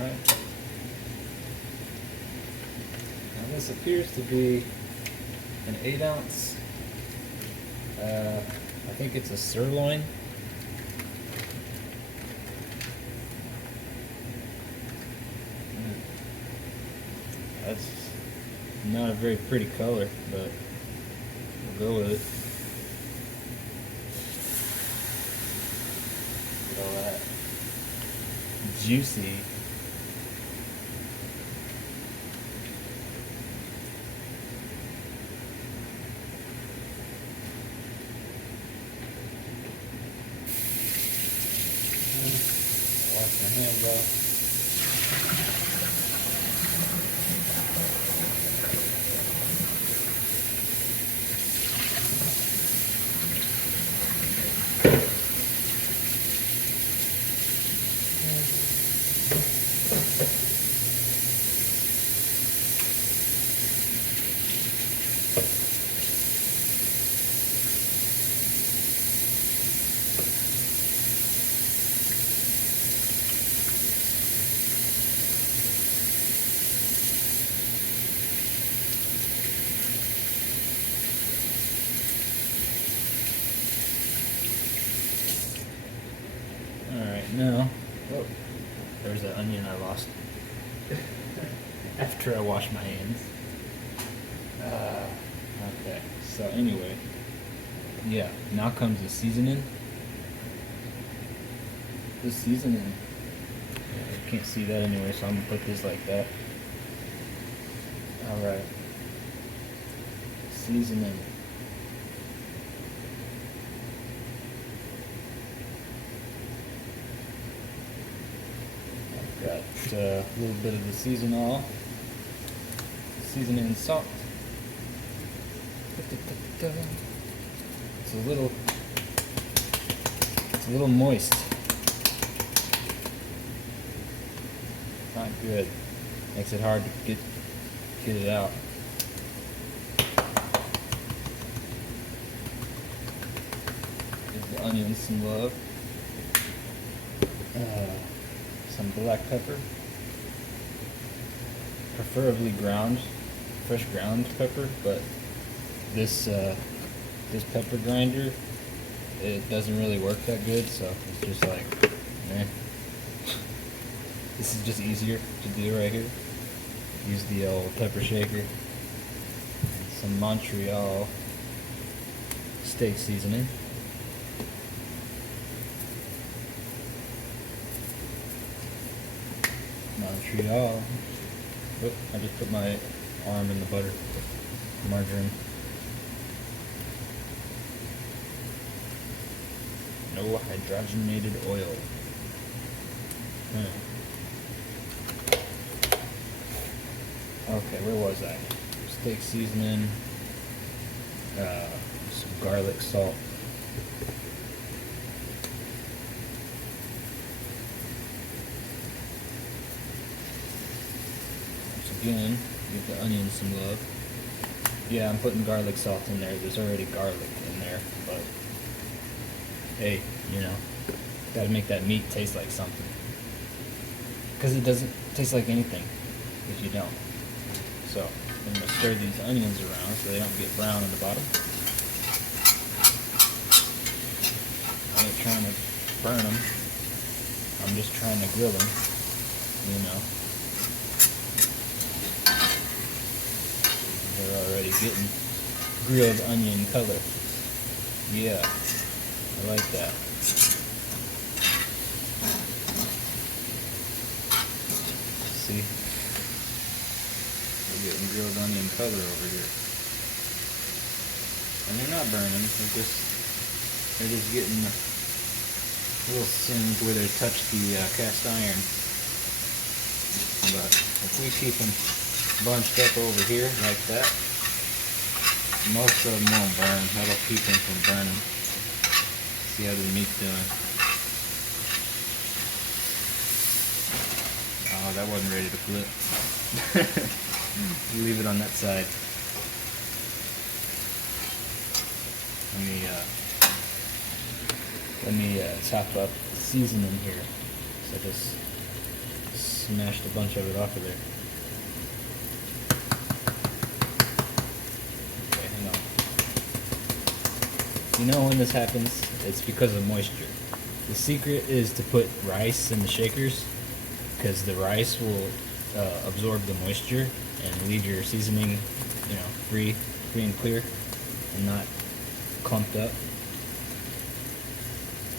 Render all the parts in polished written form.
Alright. Now this appears to be an 8-ounce. I think it's a sirloin. That's not a very pretty color, but we'll go with it. Look at all that. Juicy. Wash my hands off. Alright, now, oh, there's an onion I lost after I washed my hands. Okay, so anyway, yeah, now comes the seasoning. The seasoning, you can't see that anyway, so I'm gonna put this like that. Alright, seasoning. Got a little bit of the seasoning and salt. It's a little moist. Not good. Makes it hard to get it out. Give the onions some love. Some black pepper, preferably ground, fresh ground pepper, but this pepper grinder, it doesn't really work that good, so it's just like, meh. This is just easier to do right here. Use the old pepper shaker, and some Montreal steak seasoning. Montreal. Oh, I just put my arm in the butter. Margarine. No hydrogenated oil. Okay, where was I? Steak seasoning. Some garlic salt. Again, give the onions some love. Yeah, I'm putting garlic salt in there. There's already garlic in there, but hey, you know, gotta make that meat taste like something. Because it doesn't taste like anything if you don't. So, I'm gonna stir these onions around so they don't get brown on the bottom. I ain't trying to burn them. I'm just trying to grill them, you know. They're already getting grilled onion color. Yeah, I like that. See? We're getting grilled onion color over here. And they're not burning, they're just getting a little singed where they touch the cast iron. But if we keep them bunched up over here like that, most of them won't burn. That'll keep them from burning. See how the meat's doing. Oh, that wasn't ready to flip. Leave it on that side. Let me chop up the seasoning here. So just smashed a bunch of it off of there. Okay, hang on. You know when this happens? It's because of moisture. The secret is to put rice in the shakers, because the rice will absorb the moisture and leave your seasoning, free and clear, and not clumped up.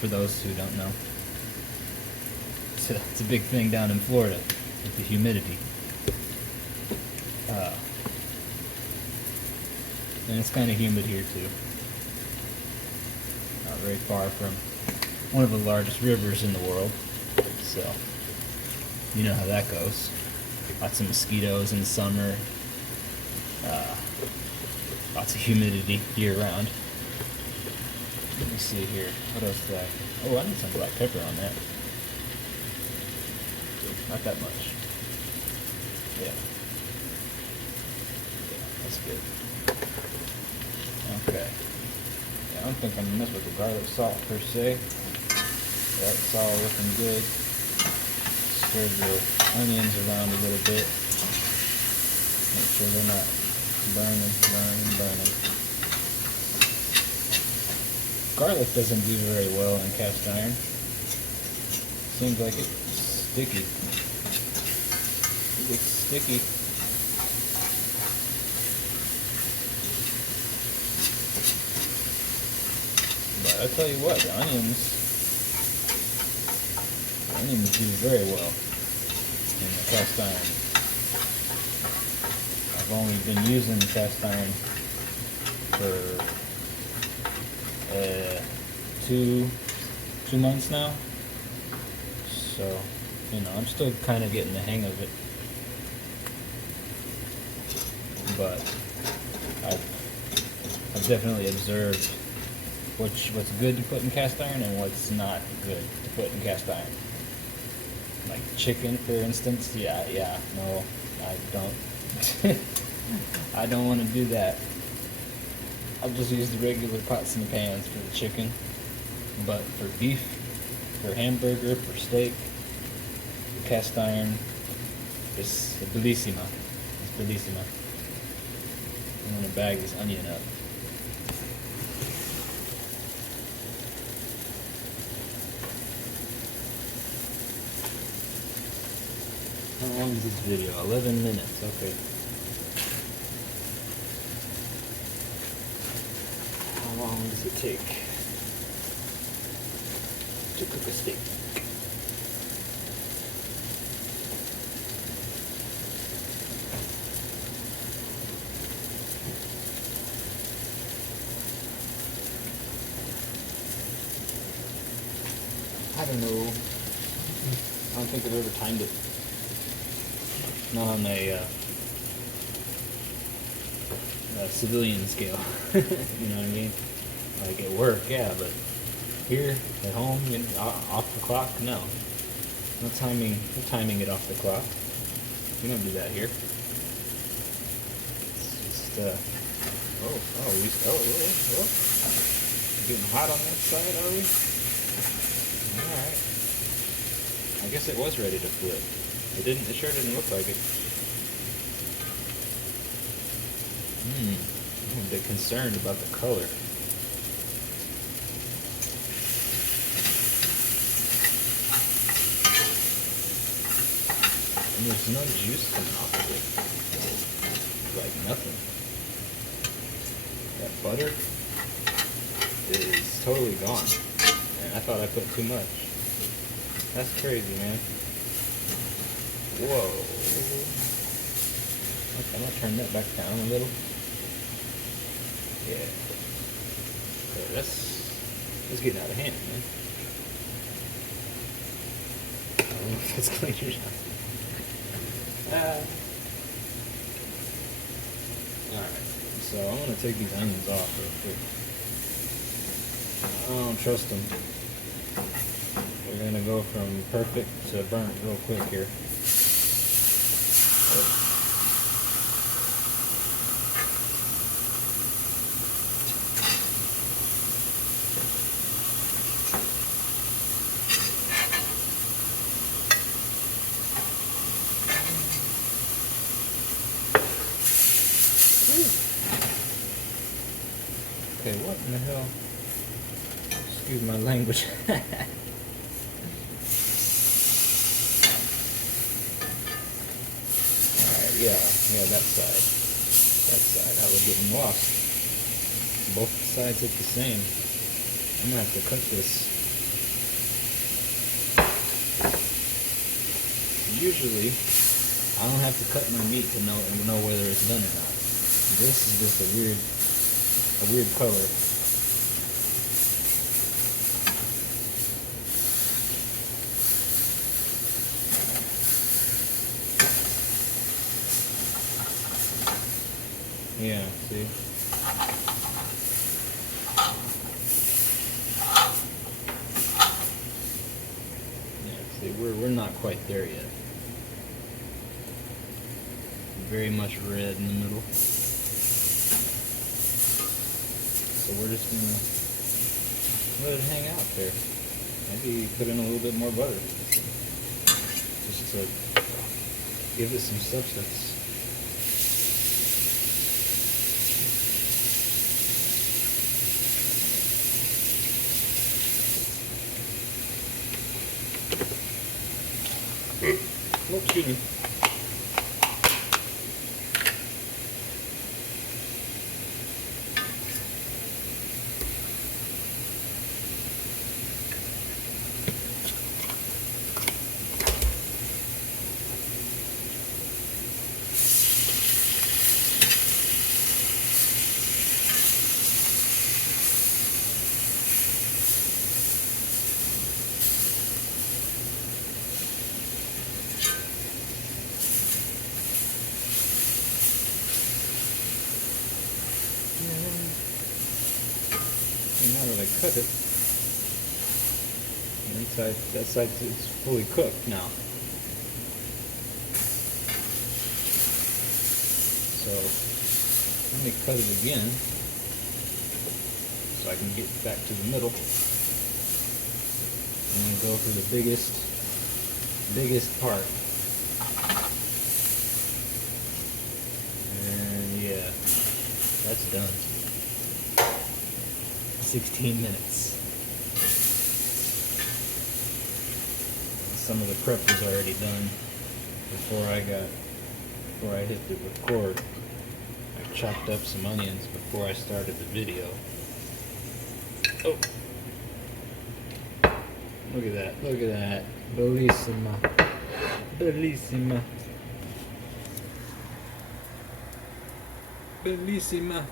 For those who don't know, it's a big thing down in Florida with the humidity, and it's kind of humid here too. Not very far from one of the largest rivers in the world, so you know how that goes. Lots of mosquitoes in the summer, lots of humidity year round. Let me see here, what else do I... Oh, I need some black pepper on that. Not that much. Yeah, that's good. Okay. Yeah, I don't think I'm gonna mess with the garlic salt per se. That's all looking good. Stir the onions around a little bit. Make sure they're not burning. Garlic doesn't do very well in cast iron. Seems like it's sticky. It's sticky. But I tell you what, the onions do very well in the cast iron. I've only been using the cast iron for 2 months now, so I'm still kind of getting the hang of it, but I've definitely observed what's good to put in cast iron and what's not good to put in cast iron. Like chicken, for instance. No, I don't. I don't want to do that. I'll just use the regular pots and pans for the chicken. But for beef, for hamburger, for steak, cast iron is bellissima. It's bellissima. I'm going to bag this onion up. How long is this video? 11 minutes, okay. How long does it take to cook a steak? I don't know. I don't think I've ever timed it. Not on a civilian scale. You know what I mean? Like at work, yeah, but here at home, off the clock, no. No timing it off the clock. We don't do that here. It's just getting hot on that side, are we? All right. I guess it was ready to flip. It sure didn't look like it. I'm a bit concerned about the color. And there's no juice coming off of it. Like nothing. That butter is totally gone. And I thought I put too much. That's crazy, man. Whoa. Okay, I'm gonna turn that back down a little. Yeah. Okay, that's getting out of hand, man. I don't know if that's clean or not. Alright, so I'm gonna take these onions off real quick. I don't trust them. We're gonna go from perfect to burnt real quick here. in the hell? Excuse my language. Alright, yeah, that side. That side, I was getting lost. Both sides look the same. I'm gonna have to cut this. Usually, I don't have to cut my meat to know whether it's done or not. This is just a weird color. Yeah, see? Yeah, see, we're not quite there yet. Very much red in the middle. So we're just gonna let it hang out there. Maybe put in a little bit more butter. Just to give it some substance. Oh, excuse me. Now that I cut it, that side is fully cooked now. So let me cut it again so I can get back to the middle. I'm going to go for the biggest part. And yeah, that's done. 16 minutes. Some of the prep was already done before I hit the record. I chopped up some onions before I started the video. Oh! Look at that, look at that. Bellissima. Bellissima. Bellissima.